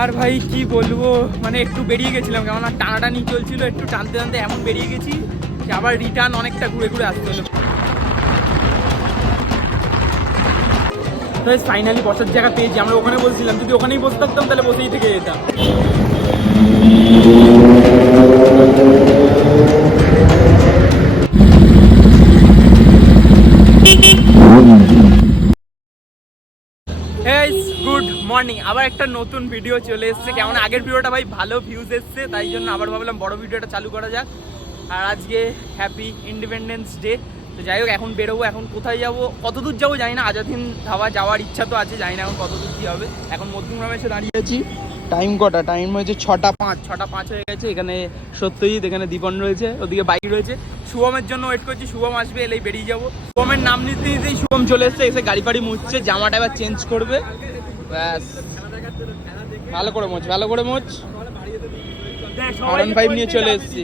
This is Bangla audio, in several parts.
আর ভাই, কি বলব? মানে একটু বেরিয়ে গেছিলাম কেমন আর টানাটানি চলছিল, একটু টানতে টানতে এমন বেরিয়ে গেছি যে আবার রিটার্ন অনেকটা ঘুরে ঘুরে আসতে হলো। ফাইনালি বসার জায়গা পেয়েছি, আমরা ওখানে বলছিলাম যদি ওখানেই বসে থাকতাম, তাহলে বসেই থেকে যেতাম। গুড মর্নিং আবার একটা নতুন ভিডিও চলে এসেছে। কেমন? আগের ভিডিওটা ভাই ভালো ভিউজ এসছে, তাই জন্য আবার ভাবলাম বড় ভিডিওটা চালু করা যাক। আর আজকে হ্যাপি ইন্ডিপেন্ডেন্স ডে তো যাই হোক, এখন বেরোবো, এখন কোথায় যাব? কত দূর যাব জানি না। আজাদিন ধাবা যাওয়ার ইচ্ছা তো আছে, জানি না এখন কত দূর কী হবে। এখন মধ্যমগ্রামে এসে দাঁড়িয়ে আছি। টাইম কটা? টাইম হয়েছে ছটা পাঁচ। ছটা পাঁচ হয়ে গেছে, এখানে সত্যজিৎ, এখানে দীপন রয়েছে, ওদিকে বাইক রয়েছে। শুভমের জন্য ওয়েট করছি শুভম আসবে এলেই বেরিয়ে যাব। শুভমের নাম নিতে নিতেই শুভম চলে এসছে এসে গাড়ি ফাড়ি মুছছে জামাটা এবার চেঞ্জ করবে। ব্যাস। ভালো করে মোচ ভালো করে মোচ অরন ফাইভ নিয়ে চলে এসেছি।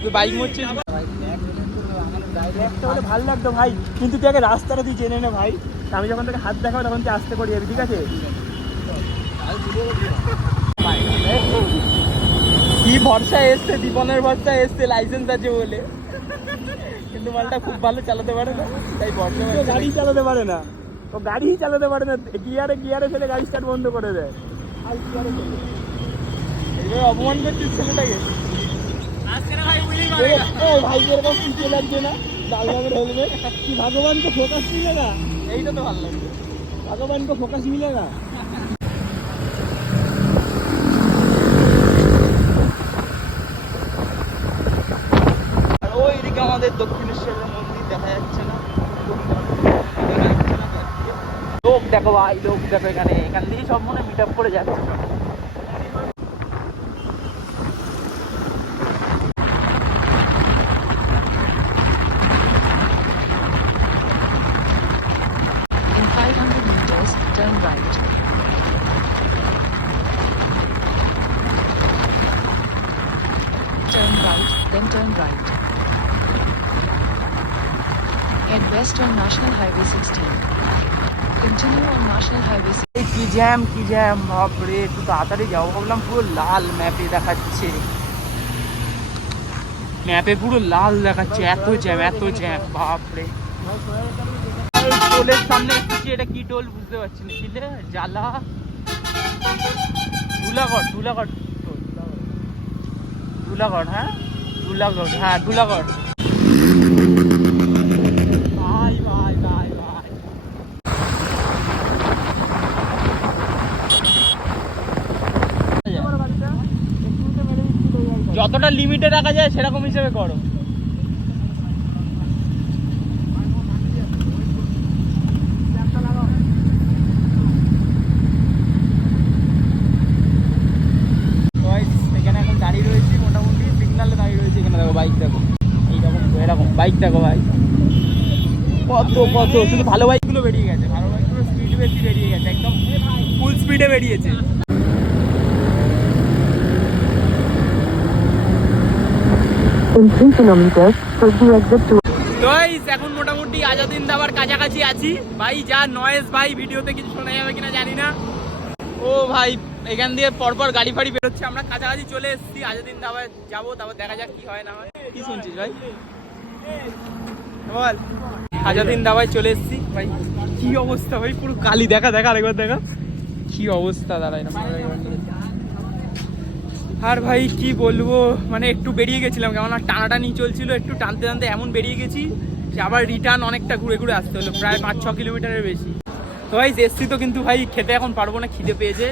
তুই বাইক মুছছিস? ভালো লাগতো ভাই কিন্তু তুই আগে রাস্তাটা তুই জেনে নে ভাই। আমি যখন তোকে হাত দেখাবো তখন তুই আসতে করি ঠিক আছে? কি ভরসা এসছে দীপনের ভরসা এসছে লাইসেন্স আছে বলে। কিন্তু মালটা খুব ভালো চালাতে পারে না তাই ভরসা গাড়ি চালাতে পারে না। ও গাড়ি চালাতে পারে না গিয়ারে গিয়ারে ফেলে গাড়ি স্টার্ট বন্ধ করে দেয়। এইভাবে অপমান করছিস ছেলেটাকে। ও ভাই এরকম পিছিয়ে লাগছে না? লাল রঙের হেলমেট কি ভগবানকে ফোকাস মিলেগা এইটা তো ভালো লাগছে। ভগবানকে ফোকাস মিলেগা আর ওই দিকে আমাদের দক্ষিণেশ্বরের মন্দির দেখা যাচ্ছে না লোক দেখো ভাই লোক দেখো এখানে এখান থেকে সব মনে মিট আপ করে যাচ্ছে সব In 500 meters, turn right. Turn right, then turn right. Head west on National Highway 16. কি জ্যাম কি জ্যাম, বাপরে, একটু তাড়াতাড়ি যাব ভাবলাম পুরো লাল ম্যাপে দেখাচ্ছে। ম্যাপে পুরো লাল দেখাচ্ছে, এত জ্যাম এত জ্যাম, বাপরে। টোলের সামনে এসেছি, এটা কি টোল বুঝতে পারছি না। কিলে জ্বালা। ধুলাগড় ধুলাগড়। ধুলাগড় হ্যাঁ? ধুলাগড় হ্যাঁ ধুলাগড় ভাই ভাই ভাই ভাই যতটা লিমিটে রাখা যায় সেরকম হিসেবে করো। বাইক দেখো ভাই। কত কত, শুধু ভালো বাইকগুলো বেরিয়ে গেছে। ভালো বাইকগুলো স্পিড বেশি বেরিয়ে গেছে, একদম ফুল স্পিডে বেরিয়েছে। In 3 kilometers, take the exit to guys এখন মোটামুটি আজাদিন দাবার কাছাকাছি আছি। ভাই যা নয়েজ ভাই ভিডিওতে কিছু শোনা যাবে কিনা জানি না। ও ভাই এখান দিয়ে পরপর গাড়ি ফাড়ি বেরোচ্ছে। আমরা কাছাকাছি চলে এসেছি আজাদিন দাবায় যাব তারপর দেখা যাক কি হয় না হয়। কি শুনছিস ভাই? বল। আজাদিন দাবায় চলে এসেছি। ভাই কি অবস্থা ভাই? পুরো কালি। দেখা দেখা আরেকবার দেখা। কি অবস্থা দাঁড়ায় না আর ভাই, কি বলব? মানে একটু বেরিয়ে গেছিলাম কেমন আর টানাটানি চলছিল, একটু টানতে টানতে এমন বেরিয়ে গেছি যে আবার রিটার্ন অনেকটা ঘুরে ঘুরে আসতে হলো, প্রায় পাঁচ, ছ কিলোমিটারের বেশি। তো ভাই এসছি তো কিন্তু ভাই, খেতে এখন পারব না, খিদে পেয়েছে,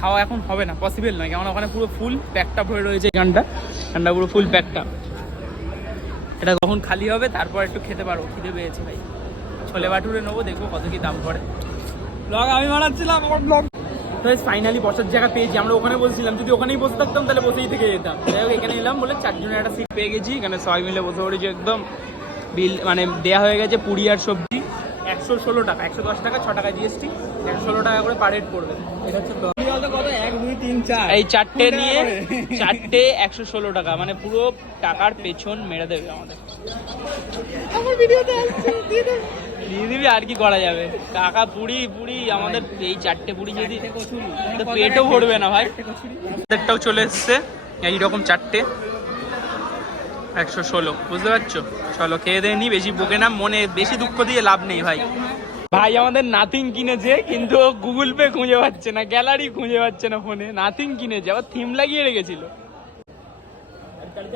খাওয়া এখন হবে না পসিবল নয় কেমন ওখানে পুরো ফুল প্যাকটা ভরে রয়েছে এখানটা এখানটা পুরো ফুল প্যাকটা এটা কখন খালি হবে, তারপর একটু খেতে পারব, খিদে পেয়েছে ভাই। ছোলে বাটুরে নেব, দেখব কত কি দাম পড়ে। ব্লগ আমি বানাচ্ছিলাম, আমার ব্লগ ফাইনালি বসার জায়গা পেয়েছি। আমরা ওখানে বসেছিলাম। যদি ওখানেই বসে থাকতাম তাহলে বসেই থেকে যেতাম। যাই হোক এখানে এলাম বলে চারজনের একটা সিট পেয়ে গেছি। এখানে সবাই মিলে বসে পড়েছি একদম বিল মানে দেয়া হয়ে গেছে পুরি আর সবজি। একশো ষোলো টাকা একশো দশ টাকা ছ টাকা জিএসটি একশো ষোলো টাকা করে পার হেড পড়বে। এটা হচ্ছে এই চারটে নিয়ে চারটে একশো ষোলো টাকা। মানে পুরো টাকার পেছন মেরে দেবে আমাদের। আমার ভিডিওতে দিয়ে দিবি আর কি করা যাবে? কাকা পুরি পুরি আমাদের এই চারটে পুরি যদি পেটও ভরবে না ভাই। আমাদেরটাও চলে এসছে। এইরকম চারটে। একশো ষোলো বুঝতে পারছ? চলো খেয়ে দিয়ে নি বেশি বকে না মনে বেশি দুঃখ দিয়ে লাভ নেই ভাই। ভাই আমাদের নাথিং কিনেছে কিন্তু গুগল পে খুঁজে পাচ্ছে না গ্যালারি খুঁজে পাচ্ছে না ফোনে। নাথিং কিনেছে আবার থিম লাগিয়ে রেখেছিল।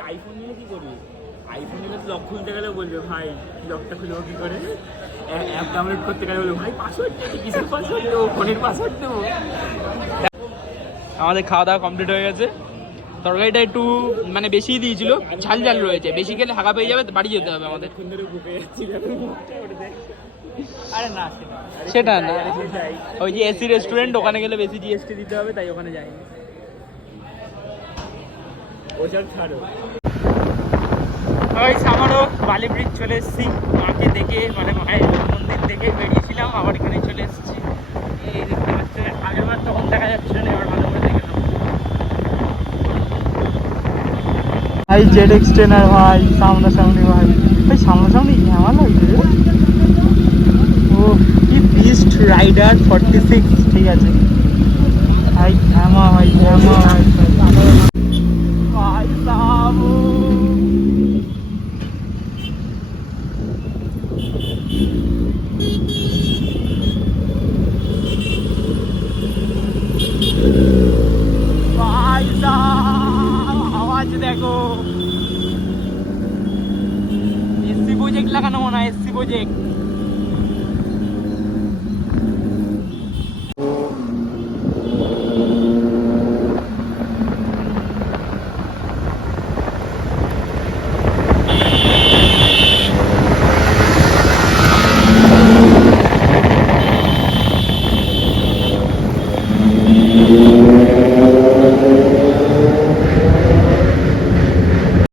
আইফোন নিলে কি করবি? আইফোন নিলে লক খুলতে গেলে বলবে ভাই লকটা খুলবো কি করে? অ্যাপ ডাউনলোড করতে গেলে বলবে ভাই পাসওয়ার্ড কিসের পাসওয়ার্ড দেবো ফোনের পাসওয়ার্ড দেবো আমাদের খাওয়া দাওয়া কমপ্লিট হয়ে গেছে। তরকারিটা একটু মানে বেশি দিয়েছিল। ঝাল ঝাল রয়েছে। বেশি খেলে হাগা পেয়ে যাবে বাড়ি যেতে হবে আমাদের। সেটা না। ওই যে এসি রেস্টুরেন্ট ওখানে গেলে বেশি জিএসটি দিতে হবে তাই ওখানে যাই ওসব ছাড়ো। ওই আমারও বালি ব্রিজ চলে এসেছি। মাকে দেখে মানে মায়ের মন্দির দেখে বেরিয়েছিলাম, আবার এখানে চলে এসেছি। এই তখন দেখা যাচ্ছে না, এবার ভালো করে দেখে নেব ভাই, জেড এক্সটেনার ভাই, সামনাসামনি ভাই। ভাই, সামনাসামনি আমার লাগছে ও, কি বিস্ট রাইডার ফর্টি সিক্স ঠিক আছে। ভাই হ্যামা ভাই ভাই ভাই всего день.